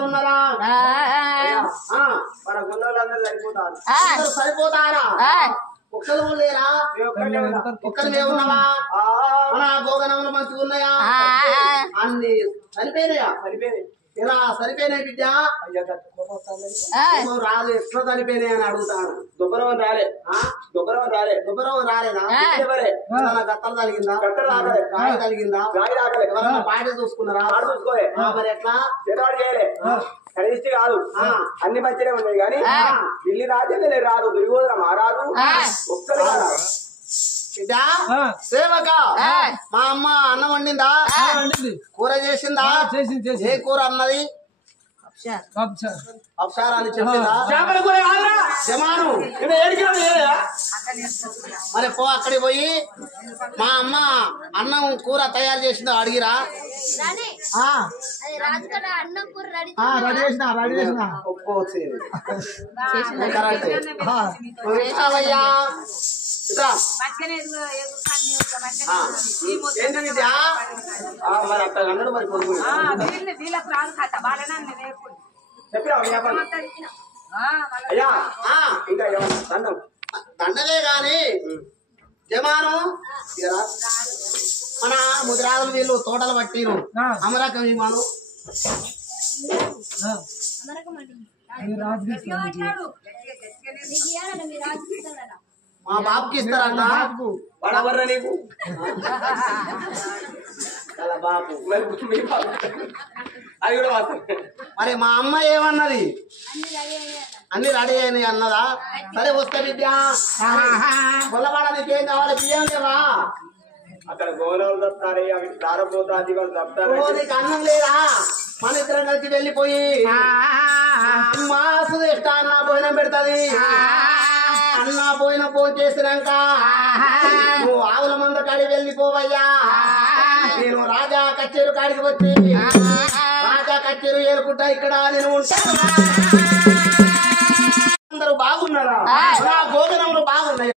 ఉన్నారా మన గుండెలందరూ సరిపోతారు సరిపోతారా ఒక్కరు లేరా ఒక్కరు ఉన్నావా మన భోగనములు మంచిగా ఉన్నాయా అన్ని సరిపోయినాయా సరిపోయినాయి ఇలా సరిపోయినాయి బిడ్డ రాదు ఎట్లా సరిపోయినాయి అని అడుగుతాను దుబ్బరం రాలేదా గట్టలు తగిలిందా గాయ తగిలిందా ఎవరన్నా పాట చూసుకున్నారా చూసుకోలే మరి ఎట్లా కనిష్టి కాదు అన్ని మంచిగా ఉన్నాయి కానీ ఢిల్లీ రాజే రాదు దుర్యోధన మహారాజు ఒక్కరు సేవక మా అమ్మ అన్నం వండిందా కూర చేసిందా ఏ కూర అన్నది అప్సారా అని చెప్పిందా జమాను మరి పో అక్కడికి పోయి మా అమ్మ అన్నం కూర తయారు చేసిందో అడిగిరా రెడీ చేసిన మరి అక్కడ అన్నాడు మరి అయ్యా ఇంకా దండలే గాని జమాను మన ముదిరాజులు వీళ్ళు తోటలు పట్టిరు అమరక విమానం మా బాబుకి ఇస్తారన్న వాడవర్రా నీకు బాబు అది కూడా మరి మా అమ్మ ఏమన్నది అన్ని రెడీ అయినాయి అన్నదా సరే వస్తా విద్య కొల్లవాడ నీకేం కావాలి బియ్యం లేవా అక్కడ గోళాలు తప్పాలి అవి దారపోతాది వాళ్ళు తప్పారు నీకు అన్నం లేదా మన ఇద్దరం కలిసి వెళ్ళిపోయి మాసు ఇష్ట అన్న భోజనం పెడతది అన్న భోజనం ఫోన్ చేసినాక నువ్వు ఆవుల మంద కాడికి వెళ్ళిపోవయ్యా నేను రాజా కచ్చేరు కాడికి వచ్చి రాజా కచ్చేరు ఏరుకుంటా ఇక్కడ నేను ఉంటాను అందరూ బాగున్నారా భోజనంలో బాగున్నాయి